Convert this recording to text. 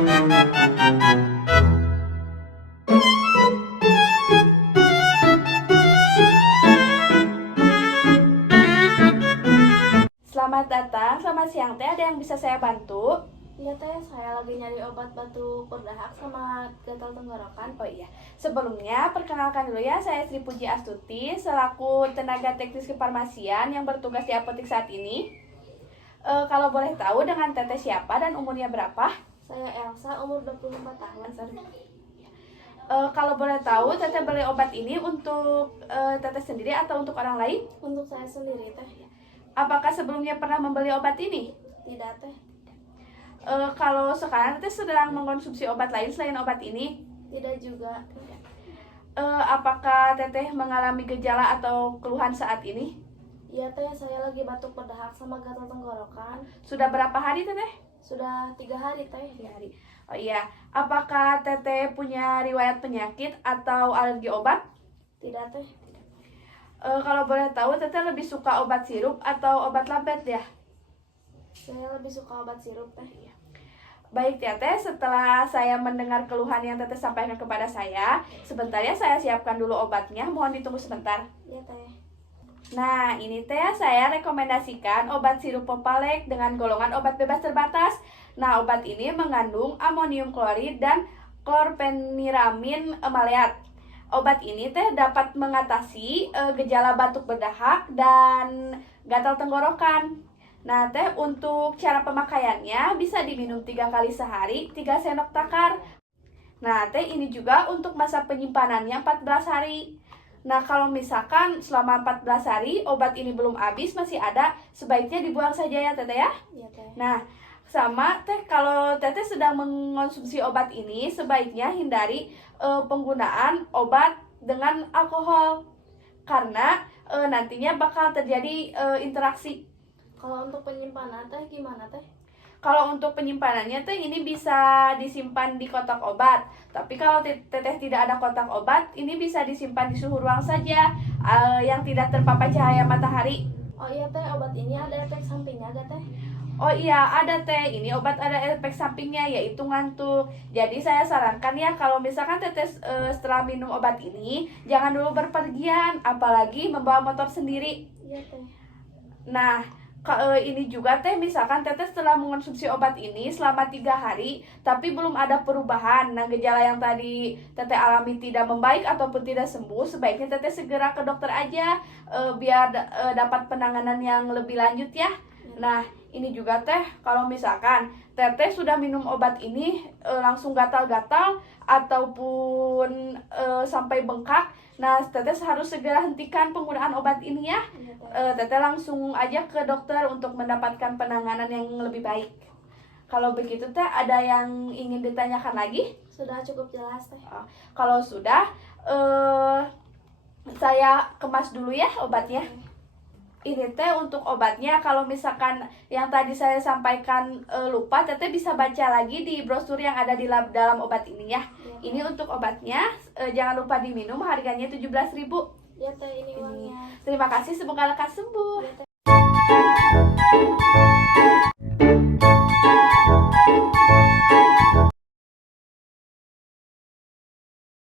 Selamat datang, selamat siang teh. Ada yang bisa saya bantu? Iya teh, saya lagi nyari obat batuk berdahak sama gatal tenggorokan. Oh iya, sebelumnya perkenalkan dulu ya, saya Sri Puji Astuti selaku tenaga teknis kefarmasian yang bertugas di apotek saat ini. Kalau boleh tahu dengan teteh siapa dan umurnya berapa? Saya Elsa, umur 24 tahun. Kalau boleh tahu, teteh beli obat ini untuk teteh sendiri atau untuk orang lain? Untuk saya sendiri teh. Apakah sebelumnya pernah membeli obat ini? Tidak teh. Kalau sekarang teteh sedang mengkonsumsi obat lain selain obat ini? Tidak juga. Apakah teteh mengalami gejala atau keluhan saat ini? Iya teh, saya lagi batuk berdahak sama gatal tenggorokan. Sudah berapa hari teteh? Sudah 3 hari teh. 3 hari. Oh iya, apakah teteh punya riwayat penyakit atau alergi obat? Tidak teh. Kalau boleh tahu, teteh lebih suka obat sirup atau obat labet ya? Saya lebih suka obat sirup teh. Baik teteh, setelah saya mendengar keluhan yang teteh sampaikan kepada saya, sebentar ya saya siapkan dulu obatnya. Mohon ditunggu sebentar. Iya teh. Nah, ini teh saya rekomendasikan obat sirup Popalek dengan golongan obat bebas terbatas. Nah, obat ini mengandung amonium klorid dan chlorpheniramine maleat. Obat ini teh dapat mengatasi gejala batuk berdahak dan gatal tenggorokan. Nah, teh untuk cara pemakaiannya bisa diminum 3 kali sehari, 3 sendok takar. Nah, teh ini juga untuk masa penyimpanannya 14 hari. Nah, kalau misalkan selama 14 hari obat ini belum habis, masih ada, sebaiknya dibuang saja ya teteh ya. Iya teh. Nah, sama teh kalau teteh sedang mengonsumsi obat ini, sebaiknya hindari penggunaan obat dengan alkohol. Karena nantinya bakal terjadi interaksi. Kalau untuk penyimpanan teh gimana teh? Kalau untuk penyimpanannya teh ini bisa disimpan di kotak obat. Tapi kalau teteh tidak ada kotak obat, ini bisa disimpan di suhu ruang saja yang tidak terpapar cahaya matahari. Oh iya teh, obat ini ada efek sampingnya gak teh? Oh iya, ada teh. Ini obat ada efek sampingnya yaitu ngantuk. Jadi saya sarankan ya kalau misalkan teteh setelah minum obat ini jangan dulu berpergian, apalagi membawa motor sendiri. Iya teh. Nah, ini juga teh misalkan teteh setelah mengonsumsi obat ini selama 3 hari tapi belum ada perubahan. Nah, gejala yang tadi teteh alami tidak membaik ataupun tidak sembuh, sebaiknya teteh segera ke dokter aja biar dapat penanganan yang lebih lanjut ya. Nah, ini juga teh kalau misalkan teteh sudah minum obat ini langsung gatal-gatal ataupun sampai bengkak, nah teteh harus segera hentikan penggunaan obat ini ya. Iya teh. Teteh langsung aja ke dokter untuk mendapatkan penanganan yang lebih baik. Kalau begitu teh ada yang ingin ditanyakan lagi? Sudah cukup jelas teh. Kalau sudah saya kemas dulu ya obatnya. Ini teh untuk obatnya, kalau misalkan yang tadi saya sampaikan lupa, teteh bisa baca lagi di brosur yang ada di dalam obat ini ya. Iya. Ini untuk obatnya, jangan lupa diminum, harganya 17.000. Iya teh, ini uangnya. Terima kasih, semoga lekas sembuh. Iya teh.